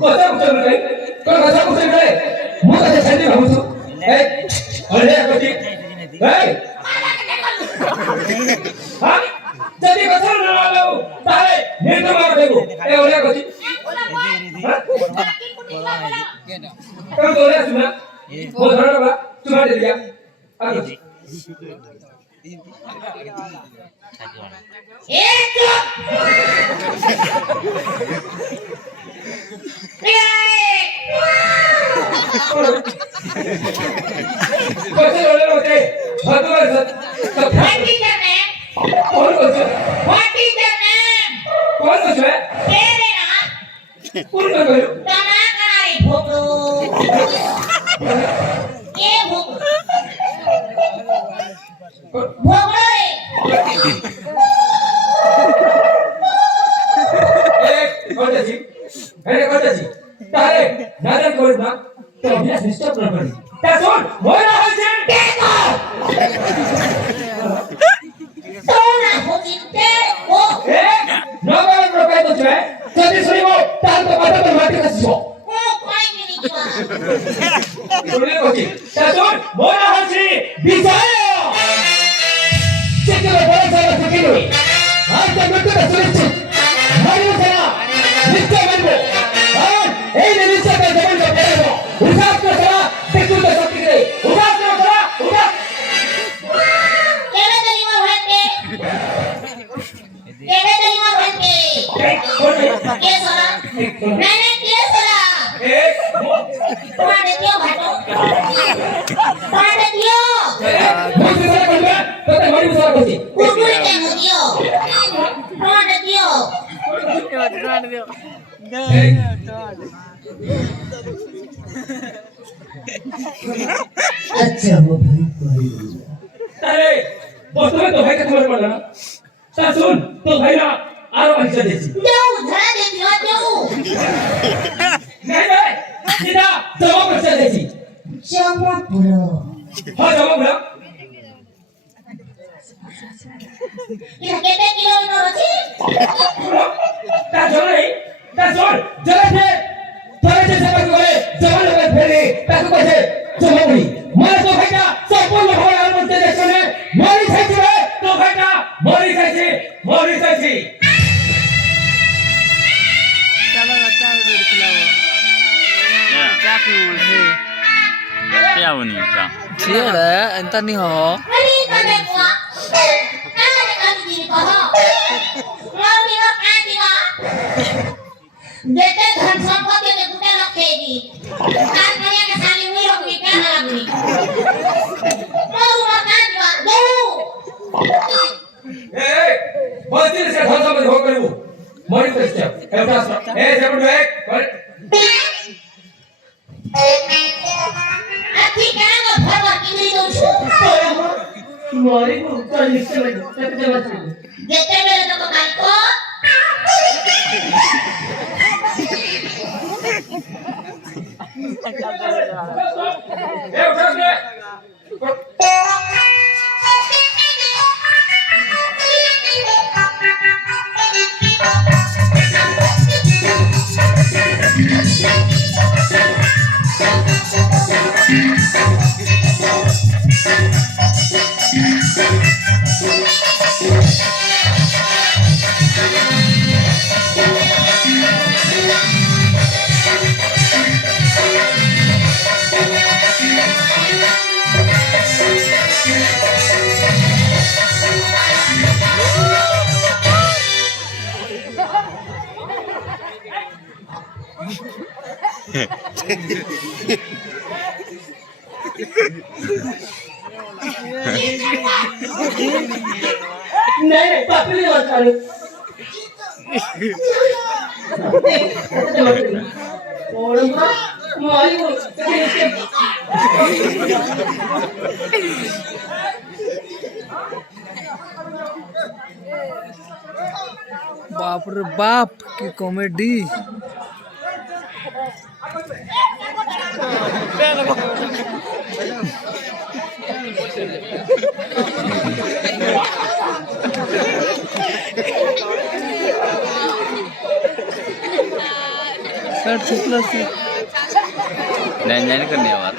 কথা উত্তর নাই কোন কথা উত্তর নাই মু কথা ছাড়ি ভাবুছো এই অরে কতি এই হ্যাঁ যদি কথা না লাও তাহলে নির্দ মার দেব এই অরে কতি কোন তোরে শুনা ও ধরো বা তোমার দিয়া আগে एक कैसे रोले होते भगवान सब व्हाट इज योर नेम कौन बोलते व्हाट इज योर नेम कौन बोलते तेरे नाम कौन बोलते तना कनाई भोगो ये भोगो भोगो করতেছি এনে করতেছি তাহলে নাজান করব না তো অভ্যাস ডিস্টার্ব না করি তা শোন ময়না হইছে দেখো তোরা হচিতে ও এ নগর প্রকাই তো ছয় যদি শুনিব তাহলে তো কথা তো মাটি কাছে ও কই মিনি দিবা শুনে কইছি তা শোন ময়না হইছে বিজয় চেকে বড় জায়গা থেকে নই আর তো মৃত্যু শুনেছি মারিও সেনা নিশ্চয় মানবো আর এই নিশ্চয়তা জীবন করতে দেব উঠাস না সারা দেখু তো শক্তি রে উঠাস না সারা উঠাস কেনে দলিমা ভাইতে কে সারা मैंने কে সারা এক তোমারে দিও ভাটো তোমারে দিও বলতে সারা করবে তোতে মারি সারা করছি কুকুরে কেন দিও তোমারে দিও अच्छा वो भाई अरे बोलते तो भाई का खबर पड़ा ना ता सुन तो भाई ना आरो पैसा देसी जाओ धरा दे दियो जाओ नहीं नहीं सीधा जमा पैसा देसी जमा पूरा हां जमा पूरा ये केते किलोमीटर अछि ता जोरे ता जोर जोरे से थोड़े से सब गए जमा लगे फेरे ताको कहे जमा हुई मार तो भाईटा संपूर्ण भाई আর মধ্যে দেখনে মরি যাইছে রে তো ভাইটা মরি যাইছে चलो अच्छा है खिलाओ क्या क्यों क्या होनी क्या ठीक है अंत नहीं हो अरे तने को काहे कर दी कहो रोनी रो काटिवा जेते धन संपत्ति के गुटे रखेगी कान करिया के साली हुई रखी क्या लागनी रो काटिवा दो ए बोलती से धन संपत्ति हो करू मरी तो स्टेप एउटा ए जेबन एक अथी केना भरवा किनी दो छु मरी को उत्तर लिखते में तक जमा जेते बेले तो काल को ए उठा के नहीं पापली और चालू और मारी वो बाप रे बाप की comedy Nyanyi kan ya Wak.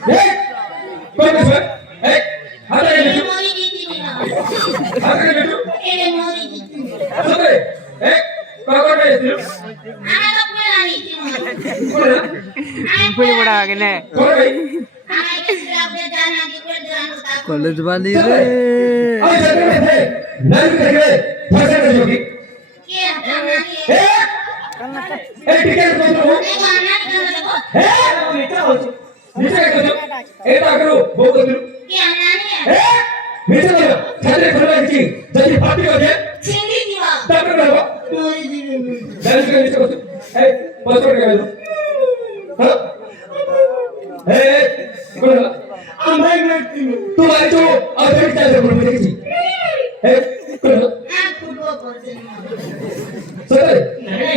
कोण बसलं? हात आहे ini का? mau digituin lah. हात आहे का? Ini mau digituin. असं काय? कोण काय येतील? Anak tak pernah digituin. कोण आहे? पुढे पडा की नाही कोण आहे? Anak itu sudah berjalan di perjalanan utama. College बांधी चल रे रे. अरे चल रे. नाही तिकडे. फसणार नाही जोगी. Kia, anak ini. टिकेट कोण Tengok anak kan ada kok. नीचे काय करतो? करू भाऊ करू Kia anak ini. नीचे करू छात्र खरवायची जरी फाटी होते Sini jiwa. टाकून राहा Mau digituin. डान्स कर नीचे बस बसवर काय हां कोण आम्ही तू आई तो अरे काय करू म्हणजे कोण Aku 2%. सर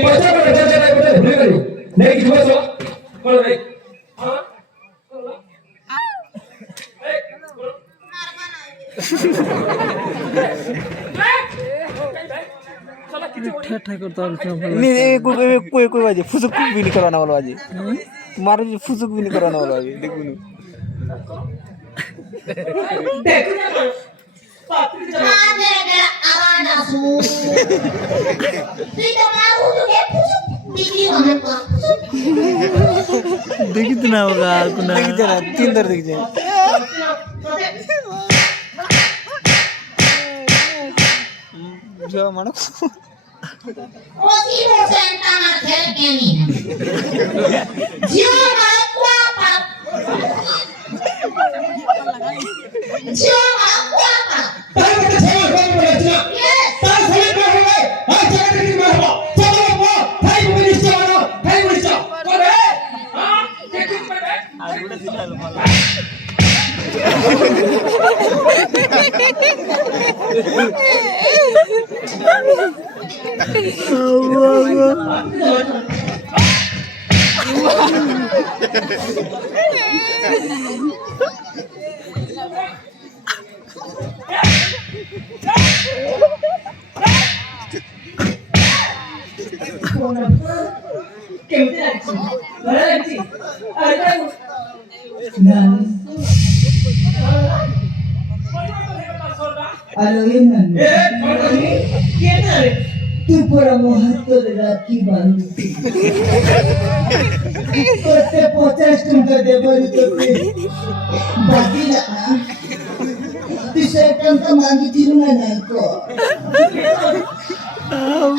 बसवर काय नाही भुले करू नाही की बस कोण नाही हां ठा करतो नहीं कोई कोई बाजी फुसुक भी नहीं करवाना वाला बाजी तुम्हारे जो फुसुक भी नहीं करवाना वाला बाजी देखो नु Gara-gara awal nafsu. Kita mau juga pusuk. Bikin apa? देखी तो ना होगा कुना देखी जरा तीन दर देखी जाए जो मानो Osi mo sentana terkeni. Jio malakwapa. Jio malakwapa. काय म्हणते ठेवा कोण बोलायचं Yes. काय झालं काय होय हा जगात किती मारवा चला बा काय मिनिस्टर वाला काय मिनिस्टर कोण आहे हा किती पडे केमती लागची मला लागची अरे काय Alo Inan, tu para mohato de Rakhi Bandhu. Kote 50 टंका दे बरी तोते बाकी ना तू 100 टंका मागितली ना नाही को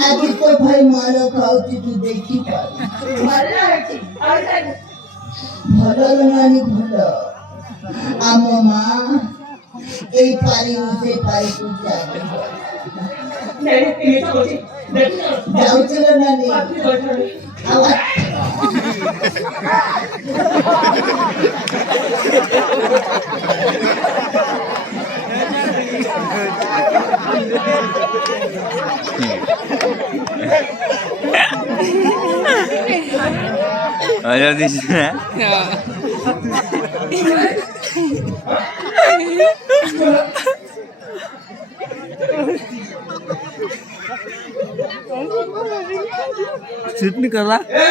आधी तो भाई मारो खाऊची तू देखी पाहिजे भलं नानी भलं आमो मा এই পারি উঠে পারি পূজা যাও চলো নানি আবার Ada di sini. सिट नहीं कर रहा ए